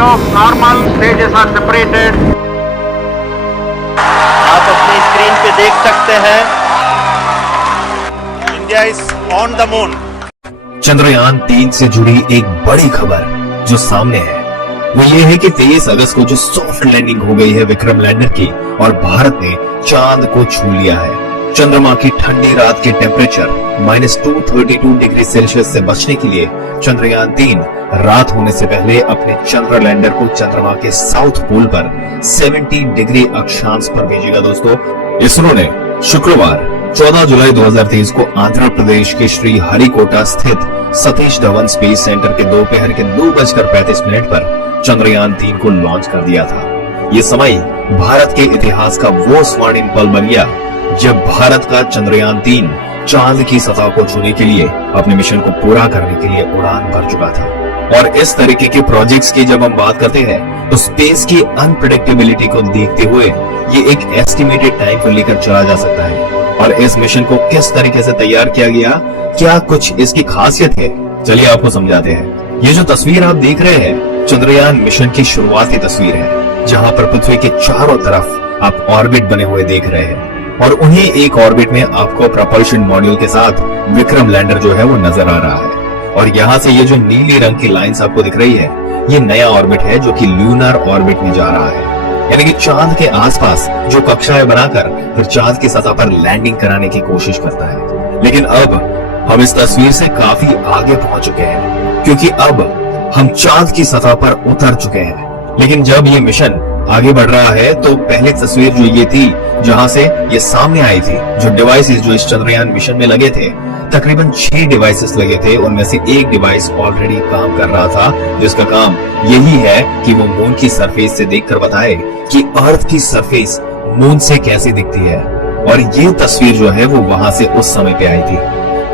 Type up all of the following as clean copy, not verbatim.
of normal stages are separated. आप अपनी screen पे देख सकते हैं India is on the moon. Chandrayaan 3 से जुड़ी एक बड़ी खबर जो सामने है वो ये है कि 23 अगस्त को जो सॉफ्ट लैंडिंग हो गई है विक्रम लैंडर की और भारत ने चांद को छू लिया है। चंद्रमा की ठंडी रात के टेम्परेचर -232 डिग्री सेल्सियस से बचने के लिए चंद्रयान 3 रात होने से पहले अपने चंद्र लैंडर को चंद्रमा के साउथ पोल पर 70 डिग्री अक्षांश पर भेजेगा। दोस्तों, इसरो ने शुक्रवार 14 जुलाई 2023 को आंध्र प्रदेश के श्री हरिकोटा स्थित सतीश धवन स्पेस सेंटर के दोपहर के 2:35 पर चंद्रयान 3 को लॉन्च कर दिया था। ये समय भारत के इतिहास का वो स्वर्णिम पल बन गया जब भारत का चंद्रयान 3 चांद की सतह को छूने के लिए अपने मिशन को पूरा करने के लिए उड़ान भर चुका था। और इस तरीके के प्रोजेक्ट्स की जब हम बात करते हैं तो स्पेस की अनप्रेडिक्टेबिलिटी को देखते हुए ये एक एस्टिमेटेड टाइम को लेकर चला जा सकता है। और इस मिशन को किस तरीके से तैयार किया गया, क्या कुछ इसकी खासियत है, चलिए आपको समझाते हैं। ये जो तस्वीर आप देख रहे हैं चंद्रयान मिशन की शुरुआती तस्वीर है, जहां पर पृथ्वी के चारों तरफ आप ऑर्बिट बने हुए देख रहे हैं और उन्हीं एक ऑर्बिट में आपको प्रपल्शन मॉड्यूल के साथ विक्रम लैंडर जो है वो नजर आ रहा है। और यहाँ से ये जो नीली रंग की लाइंस आपको दिख रही है ये नया ऑर्बिट है जो कि ल्यूनर ऑर्बिट में जा रहा है, यानी कि चांद के आसपास जो कक्षाएं बनाकर फिर चांद की सतह पर लैंडिंग कराने की कोशिश करता है। लेकिन अब हम इस तस्वीर से काफी आगे पहुंच चुके हैं क्योंकि अब हम चांद की सतह पर उतर चुके हैं। लेकिन जब ये मिशन आगे बढ़ रहा है तो पहली तस्वीर जो ये थी जहां से ये सामने आई थी, जो डिवाइसेस जो इस चंद्रयान मिशन में लगे थे, तकरीबन 6 डिवाइसेस लगे थे। उनमें से एक डिवाइस ऑलरेडी काम कर रहा था जिसका काम यही है कि वो मून की सरफेस से देखकर बताए कि अर्थ की सरफेस मून से कैसी दिखती है। और ये तस्वीर जो है वो वहां से उस समय पे आई थी।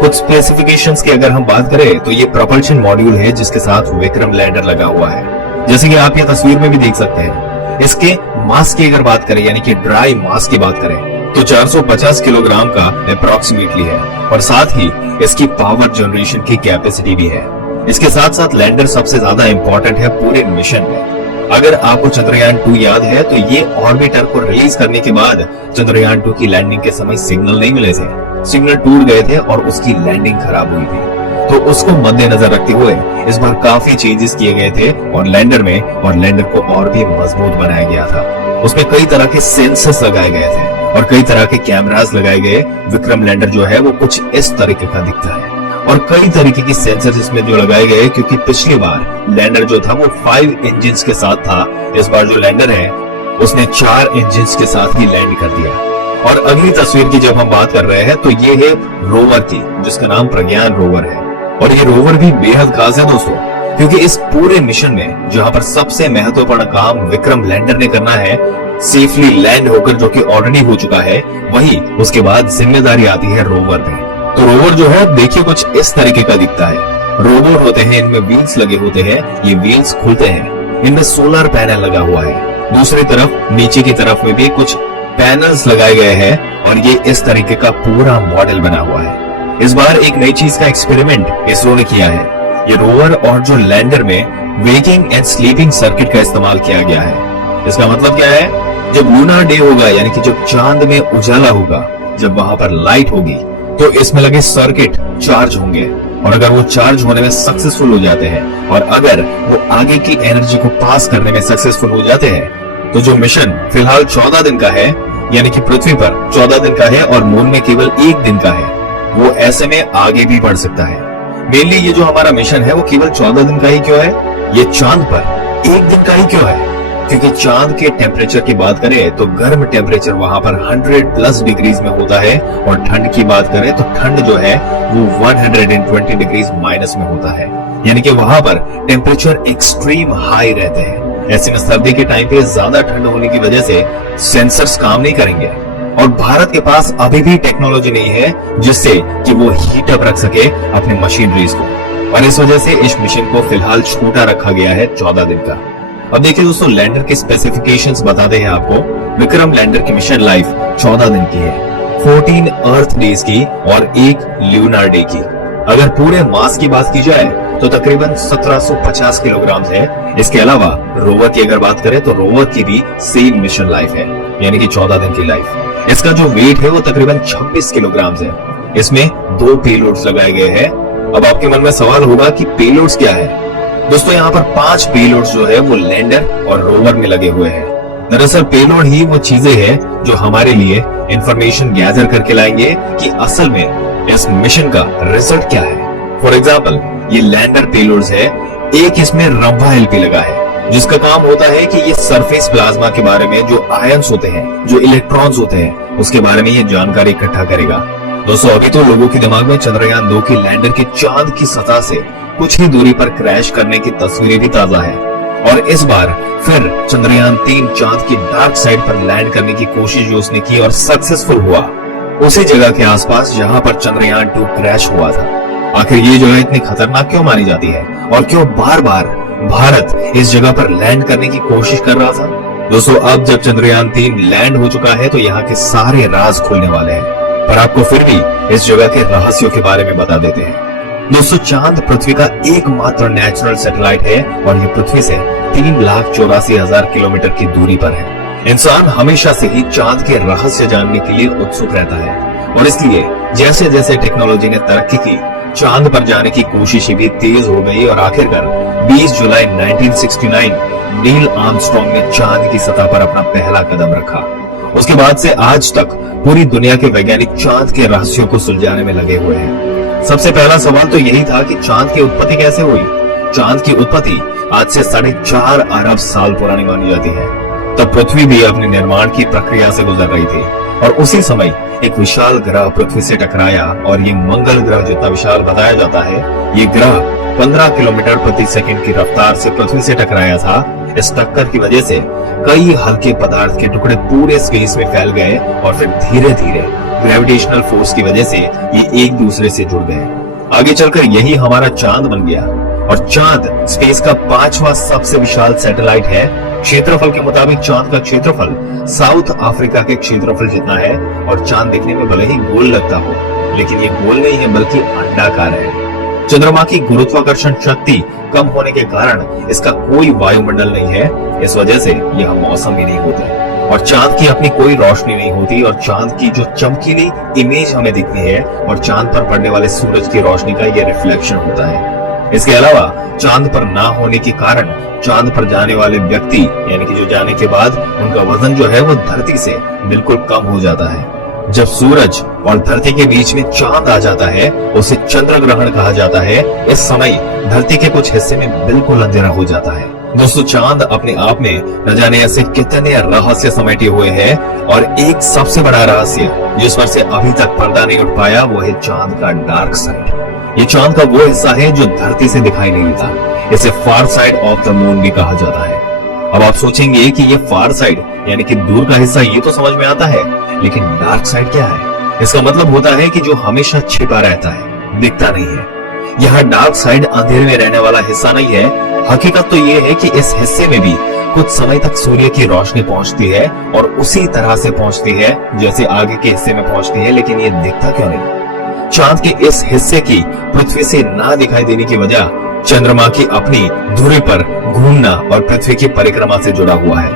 कुछ स्पेसिफिकेशंस की अगर हम बात करें तो ये प्रोपल्शन मॉड्यूल है जिसके साथ विक्रम लैंडर लगा हुआ है, जैसे कि आप ये तस्वीर में भी देख सकते हैं। इसके मास की अगर बात करें यानी कि ड्राई मास की बात करें तो 450 किलोग्राम का अप्रॉक्सीमेटली है और साथ ही इसकी पावर जनरेशन की कैपेसिटी भी है। इसके साथ साथ लैंडर सबसे ज्यादा इंपॉर्टेंट है पूरे मिशन में। अगर आपको चंद्रयान 2 याद है तो ये ऑर्बिटर को रिलीज करने के बाद चंद्रयान 2 की लैंडिंग के समय सिग्नल नहीं मिले थे, सिग्नल टूट गए थे और उसकी लैंडिंग खराब हुई थी। तो उसको मद्देनजर रखते हुए इस बार काफी चेंजेस किए गए थे और लैंडर को और भी मजबूत बनाया गया था। उसमें कई तरह के सेंसर्स लगाए गए थे और कई तरह के कैमरास लगाए गए। विक्रम लैंडर जो है वो कुछ इस तरीके का दिखता है और कई तरीके की सेंसर्स इसमें जो लगाए गए क्योंकि पिछली बार लैंडर जो था वो 5 इंजन के साथ था। इस बार जो लैंडर है उसने 4 इंजन के साथ ही लैंड कर दिया। और अगली तस्वीर की जब हम बात कर रहे हैं तो ये है रोवर की, जिसका नाम प्रज्ञान रोवर है। और ये रोवर भी बेहद खास है दोस्तों, क्योंकि इस पूरे मिशन में जहां पर सबसे महत्वपूर्ण काम विक्रम लैंडर ने करना है सेफली लैंड होकर, जो कि ऑलरेडी हो चुका है, वही उसके बाद जिम्मेदारी आती है रोवर पे। तो रोवर जो है देखिए कुछ इस तरीके का दिखता है। रोवर होते हैं, इनमें व्हील्स लगे होते हैं, ये व्हील्स खुलते हैं, इनमें सोलर पैनल लगा हुआ है। दूसरी तरफ नीचे की तरफ में भी कुछ पैनल्स लगाए गए हैं और ये इस तरीके का पूरा मॉडल बना हुआ है। इस बार एक नई चीज का एक्सपेरिमेंट इसरो ने किया है। ये रोवर और जो लैंडर में वेकिंग एंड स्लीपिंग सर्किट का इस्तेमाल किया गया है। इसका मतलब क्या है, जब लूनर डे होगा यानी कि जब चांद में उजाला होगा, जब वहां पर लाइट होगी तो इसमें लगे सर्किट चार्ज होंगे और अगर वो चार्ज होने में सक्सेसफुल हो जाते हैं और अगर वो आगे की एनर्जी को पास करने में सक्सेसफुल हो जाते हैं तो जो मिशन फिलहाल 14 दिन का है, यानी कि पृथ्वी पर 14 दिन का है और मून में केवल 1 दिन का है, वो ऐसे में आगे भी बढ़ सकता है। मेनली ये जो हमारा मिशन है वो केवल 14 दिन का ही क्यों है, ये चांद पर 1 दिन का ही क्यों है, क्योंकि चांद के टेम्परेचर की बात करें तो गर्म टेम्परेचर वहां पर 100+ डिग्रीज में होता है और ठंड की बात करें तो ठंड जो है वो 120 डिग्रीज माइनस में होता है, यानी कि वहां पर टेम्परेचर एक्सट्रीम हाई रहते हैं। ऐसे में सर्दी के टाइम पे ज्यादा ठंड होने की वजह से सेंसर्स काम नहीं करेंगे और भारत के पास अभी भी टेक्नोलॉजी नहीं है जिससे कि वो हीट अप रख सके अपनी मशीनरीज को, और इस वजह से इस मिशन को फिलहाल छोटा रखा गया है 14 दिन का। अब देखिए दोस्तों, लैंडर के स्पेसिफिकेशंस बताते हैं आपको। विक्रम लैंडर की मिशन लाइफ 14 दिन की है, 14 अर्थ डेज की और 1 ल्यूनर डे की। अगर पूरे मास की बात की जाए तो तकरीबन 1750 किलोग्राम है। इसके अलावा रोवर की अगर बात करें तो रोवर की भी सेम मिशन लाइफ है, यानी कि 14 दिन की लाइफ। इसका जो वेट है वो तकरीबन 26 किलोग्राम है। इसमें 2 पेलोड्स लगाए गए हैं। अब आपके मन में सवाल होगा कि पेलोड्स क्या है। दोस्तों यहाँ पर 5 पेलोड्स जो है वो लैंडर और रोवर में लगे हुए हैं। दरअसल पेलोड ही वो चीजें हैं जो हमारे लिए इंफॉर्मेशन गैदर करके लाएंगे कि असल में इस मिशन का रिजल्ट क्या है। फॉर एग्जाम्पल ये लैंडर पेलोड्स है। एक इसमें रंभा एलपी लगा है, जिसका काम होता है कि ये सरफेस प्लाज्मा के बारे में जो आयंस होते हैं, जो इलेक्ट्रॉन्स होते हैं, उसके बारे में ये जानकारी इकट्ठा करेगा। दोस्तों अभी तो लोगों के दिमाग में चंद्रयान 2 के लैंडर के चांद की सतह से कुछ ही दूरी पर क्रैश करने की तस्वीरें भी ताजा है, और इस बार फिर चंद्रयान 3 चांद की डार्क साइड पर लैंड करने की कोशिश जो उसने की और सक्सेसफुल हुआ, उसी जगह के आसपास जहां पर चंद्रयान 2 क्रैश हुआ था। आखिर ये जगह इतनी खतरनाक क्यों मानी जाती है और क्यों बार बार भारत इस जगह पर लैंड करने की कोशिश कर रहा था? दोस्तों अब जब चंद्रयान 3 लैंड हो चुका है तो यहाँ के सारे राज खुलने वाले हैं, पर आपको फिर भी इस जगह के रहस्यों के बारे में बता देते हैं। दोस्तों चांद पृथ्वी का एकमात्र नेचुरल सैटेलाइट है और ये पृथ्वी से 3,84,000 किलोमीटर की दूरी पर है। इंसान हमेशा से ही चांद के रहस्य जानने के लिए उत्सुक रहता है, और इसलिए जैसे जैसे टेक्नोलॉजी ने तरक्की की, चांद पर जाने की कोशिशें भी तेज हो गई और आखिरकार 20 जुलाई 1969 नील आर्मस्ट्रांग ने चांद की सतह पर अपना पहला कदम रखा। उसके बाद से आज तक पूरी दुनिया के वैज्ञानिक चांद के रहस्यों को सुलझाने में लगे हुए हैं। सबसे पहला सवाल तो यही था कि चांद की उत्पत्ति कैसे हुई। चांद की उत्पत्ति आज से 4.5 अरब साल पुरानी मानी जाती है। तब पृथ्वी भी अपने निर्माण की प्रक्रिया से गुजर रही थी, और उसी समय एक विशाल ग्रह पृथ्वी से टकराया, और ये मंगल ग्रह जितना विशाल बताया जाता है, ये ग्रह 15 किलोमीटर प्रति सेकंड की रफ्तार से पृथ्वी से टकराया था। इस टक्कर की वजह से कई हल्के पदार्थ के टुकड़े पूरे स्पेस में फैल गए, और फिर धीरे धीरे ग्रेविटेशनल फोर्स की वजह से ये एक दूसरे से जुड़ गए। आगे चलकर यही हमारा चांद बन गया, और चांद स्पेस का 5वां सबसे विशाल सैटेलाइट है। क्षेत्रफल के मुताबिक चांद का क्षेत्रफल साउथ अफ्रीका के क्षेत्रफल जितना है, और चांद देखने में भले ही गोल लगता हो, लेकिन ये गोल नहीं है बल्कि अंडाकार है। चंद्रमा की गुरुत्वाकर्षण शक्ति कम होने के कारण इसका कोई वायुमंडल नहीं है, इस वजह से यह मौसम भी नहीं होते, और चांद की अपनी कोई रोशनी नहीं होती, और चांद की जो चमकीली इमेज हमें दिखती है और चांद पर पड़ने वाले सूरज की रोशनी का ये रिफ्लेक्शन होता है। इसके अलावा चांद पर ना होने के कारण चांद पर जाने वाले व्यक्ति, यानी कि जो जाने के बाद उनका वजन जो है वो धरती से बिल्कुल कम हो जाता है। जब सूरज और धरती के बीच में चांद आ जाता है उसे चंद्र ग्रहण कहा जाता है। इस समय धरती के कुछ हिस्से में बिल्कुल अंधेरा हो जाता है। दोस्तों चांद अपने आप में न जाने ऐसे कितने रहस्य समेटे हुए हैं, और एक सबसे बड़ा रहस्य जिस पर से अभी तक पर्दा नहीं उठ पाया वो है चांद का डार्क साइड। ये चांद का वो हिस्सा है जो धरती से दिखाई नहीं देता। इसे फार साइड ऑफ द मून भी कहा जाता है। अब आप सोचेंगे कि ये फार साइड यानी कि दूर का हिस्सा, ये तो समझ में आता है, लेकिन डार्क साइड क्या है? इसका मतलब होता है कि जो हमेशा छिपा रहता है, दिखता नहीं है। यहाँ डार्क साइड अंधेरे में रहने वाला हिस्सा नहीं है। हकीकत तो ये है कि इस हिस्से में भी कुछ समय तक सूर्य की रोशनी पहुंचती है, और उसी तरह से पहुंचती है जैसे आगे के हिस्से में पहुंचती है, लेकिन ये दिखता क्यों नहीं? चांद के इस हिस्से की पृथ्वी से ना दिखाई देने की वजह चंद्रमा की अपनी धुरी पर घूमना और पृथ्वी की परिक्रमा से जुड़ा हुआ है।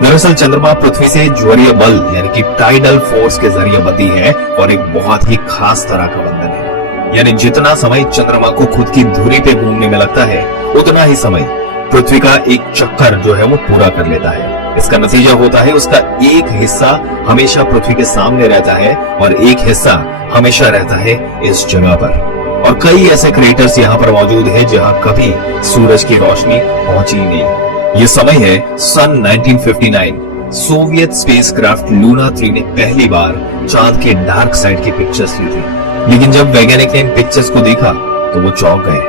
दरअसल चंद्रमा पृथ्वी से ज्वारीय बल यानी कि टाइडल फोर्स के जरिए बंधी है, और एक बहुत ही खास तरह का बंधन है। यानी जितना समय चंद्रमा को खुद की धुरी पे घूमने में लगता है, उतना ही समय पृथ्वी का एक चक्कर जो है वो पूरा कर लेता है। इसका नतीजा होता है उसका एक हिस्सा हमेशा पृथ्वी के सामने रहता है, और एक हिस्सा हमेशा रहता है इस जगह पर। और कई ऐसे क्रेटर्स यहाँ पर मौजूद है जहाँ कभी सूरज की रोशनी पहुंची नहीं। ये समय है सन 1959। सोवियत स्पेसक्राफ्ट लूना 3 ने पहली बार चांद के डार्क साइड की पिक्चर्स ली थी, लेकिन जब वैज्ञानिक ने इन पिक्चर्स को देखा तो वो चौंक गए,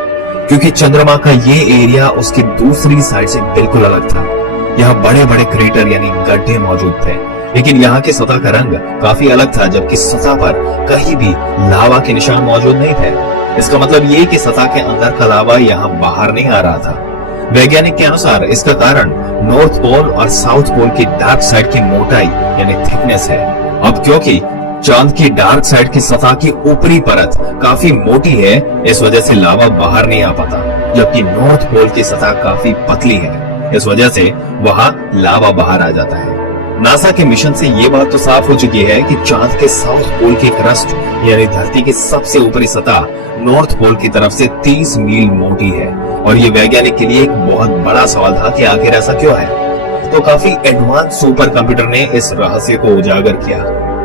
क्योंकि चंद्रमा का ये एरिया उसकी दूसरी साइड से बिल्कुल अलग था। यहाँ बड़े बड़े क्रेटर यानी गड्ढे मौजूद थे, लेकिन यहाँ की सतह का रंग काफी अलग था, जबकि सतह पर कहीं भी लावा के निशान मौजूद नहीं थे। इसका मतलब ये कि सतह के अंदर का लावा यहाँ बाहर नहीं आ रहा था। वैज्ञानिक के अनुसार इसका कारण नॉर्थ पोल और साउथ पोल की डार्क साइड की मोटाई यानी थिकनेस है। अब क्योंकि चांद की डार्क साइड की सतह की ऊपरी परत काफी मोटी है, इस वजह से लावा बाहर नहीं आ पाता। जबकि नॉर्थ पोल की सतह काफी पतली है। इस वजह से वहां लावा बाहर आ जाता है। नासा के मिशन से ये बात तो साफ हो चुकी है कि चांद के साउथ पोल की क्रस्ट यानी धरती की सबसे ऊपरी सतह नॉर्थ पोल की तरफ से 30 मील मोटी है। और ये वैज्ञानिक के लिए एक बहुत बड़ा सवाल था कि आखिर ऐसा क्यों है। तो काफी एडवांस सुपर कंप्यूटर ने इस रहस्य को उजागर किया,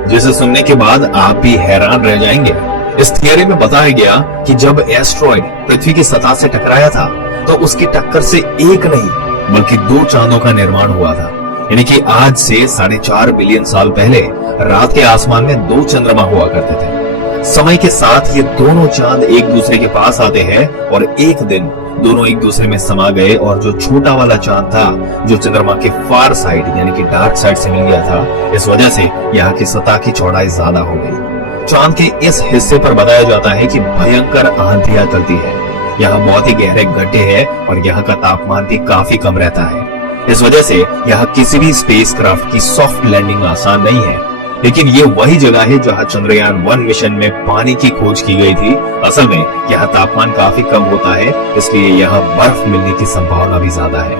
जिसे सुनने के बाद आप भी हैरान रह जाएंगे। इस थियरी में बताया गया कि जब एस्ट्रॉइड पृथ्वी की सतह से टकराया था तो उसकी टक्कर से एक नहीं बल्कि 2 चांदों का निर्माण हुआ था। यानी कि आज से 4.5 बिलियन साल पहले रात के आसमान में 2 चंद्रमा हुआ करते थे। समय के साथ ये दोनों चांद एक दूसरे के पास आते हैं और एक दिन दोनों एक दूसरे में समा गए और जो छोटा वाला चांद था जो चंद्रमा के फार साइड यानी कि डार्क साइड से मिल गया था, इस वजह से यहाँ की सतह की चौड़ाई ज्यादा हो गई। चांद के इस हिस्से पर बताया जाता है कि भयंकर आंधियां चलती है। यहाँ बहुत ही गहरे गड्ढे हैं और यहाँ का तापमान भी काफी कम रहता है। इस वजह से यहाँ किसी भी स्पेसक्राफ्ट की सॉफ्ट लैंडिंग आसान नहीं है। लेकिन ये वही जगह है जहाँ चंद्रयान 1 मिशन में पानी की खोज की गई थी। असल में यहाँ तापमान काफी कम होता है, इसलिए यहाँ बर्फ मिलने की संभावना भी ज्यादा है।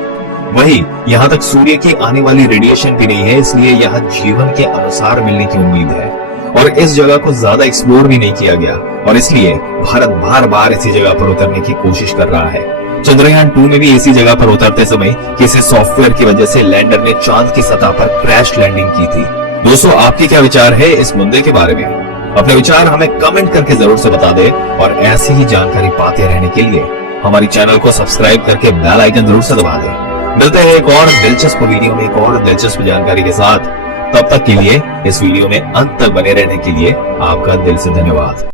वही यहाँ तक सूर्य की आने वाली रेडिएशन भी नहीं है, इसलिए यहाँ जीवन के अनुसार मिलने की उम्मीद है। और इस जगह को ज्यादा एक्सप्लोर भी नहीं किया गया और इसलिए भारत बार बार इसी जगह पर उतरने की कोशिश कर रहा है। चंद्रयान 2 में भी इसी जगह पर उतरते समय किसी सॉफ्टवेयर की वजह से लैंडर ने चांद की सतह पर क्रैश लैंडिंग की थी। दोस्तों, आपके क्या विचार है इस मुद्दे के बारे में? अपने विचार हमें कमेंट करके जरूर से बता दें और ऐसी ही जानकारी पाते रहने के लिए हमारी चैनल को सब्सक्राइब करके बेल आइकन जरूर से दबा दें। मिलते हैं एक और दिलचस्प वीडियो में एक और दिलचस्प जानकारी के साथ। तब तक के लिए इस वीडियो में अंत तक बने रहने के लिए आपका दिल से धन्यवाद।